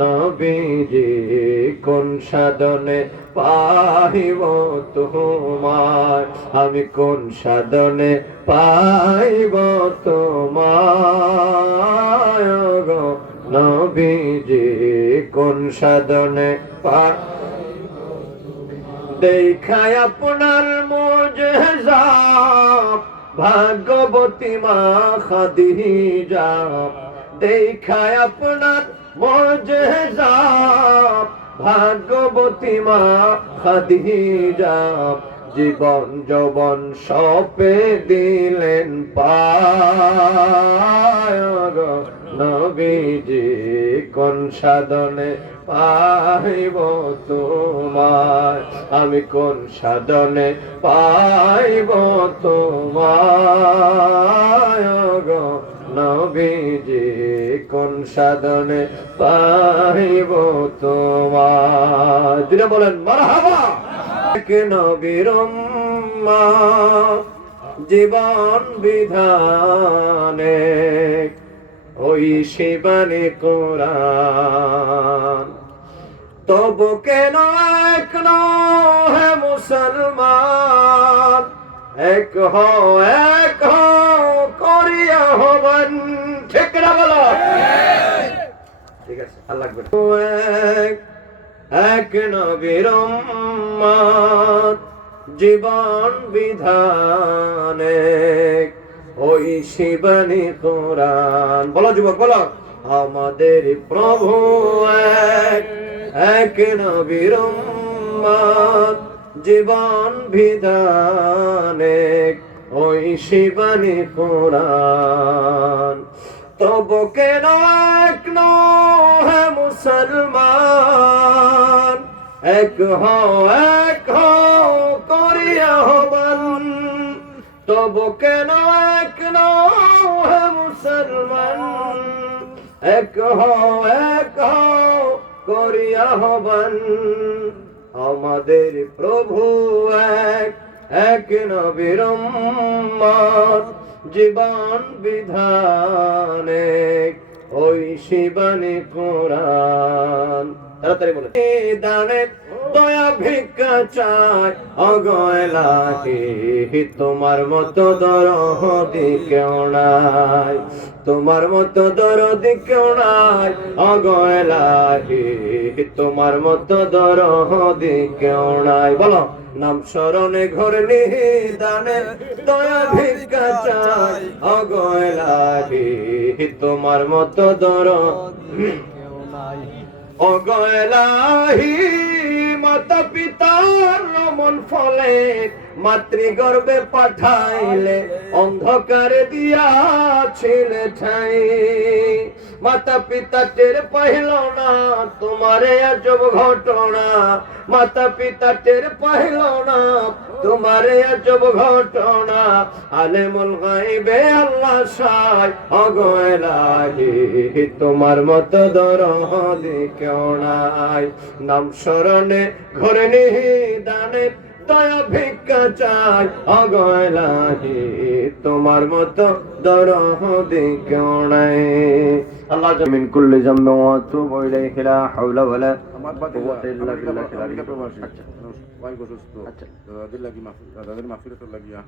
নবীজি কোন সাধনে পাইব তোমার, আমি কোন সাধনে পাইব তোমার গো নবীজি কোন সাধনে দেখায় আপনার মুজিজা ভাগ্যবতী মা খাদিজা, দেখায় আপনার মুজিজা ভাগ্যবতী মা খাদিজা, জীবন যৌবন সপে দিলেন পায় গো নবীজি কোন সাধনে পাইব তোমার, আমি কোন সাধনে পাইব তোমার গো নবীজি কোন সাধনে পাইব তোমার। দিনে বলেন মারহাবা। এক নবীর উম্মত জীবন বিধানে ওই শিবানী কোরআন, তবু কেন এক হে মুসলমান, এক করিয়া হবেন, ঠিক না বলো? ঠিক আছে, আল্লাহ আকবার। এক নবীর উম্মত জীবন বিধানে ওই শিবানী কোরআন, বলো যুবক বলো। আমাদের প্রভু এক নবীর উম্মত জীবন বিধানে ওই শিবানী কোরআন, তবু কেন এক হে মুসলমান, এক করিয়া হবেন, তবু কেন এক হে মুসলমান, এক করিয়া হবেন। আমাদের প্রভু এক নবীর উম্মত জীবন বিধানে ওই শিবানী কোরআন। তাড়াতাড়ি বলে দানে দয়া ভিক্ষা চাই অগয়লাহি, তোমার মতো দরদি কেউ নাই, তোমার মতো দরদি কেউ নাই অগয়লাহি, তোমার মতো দরদি কেউ নাই। বলো নাম স্মরণে ঘর নিদানে দয়া ভিক্ষা চাই অগয়লাহি, তোমার মতো দরদি অগয়লাহি। মাতা পিতার রমন ফলে মাতৃগর্ভে পাঠাইলে অন্ধকারে দিয়াছিলে ঠাই, মাতা পিতা টের পাইল না তোমারে আজব ঘটনা, মাতা পিতা টের পাইল না তোমারে আজব ঘটনা, আলেমুল গায়বে আল্লাহ সাই অগয়লাহি, তোমার মতো দরদি কেউ নাই। নাম স্মরণে ঘরে নিদানে দয়া ভিক্ষা চাই অগয়লাহি, তোমার মতো দরদি কেউ নাই। আল্লাহ মিন কুল্লি যামবিন ওয়া আতুবু ইলাইহি লা হাওলা ওয়ালা কুওয়াতা ইল্লা বিল্লাহ। আচ্ছা, আচ্ছা, তাদের মাফিরাত লাগিয়া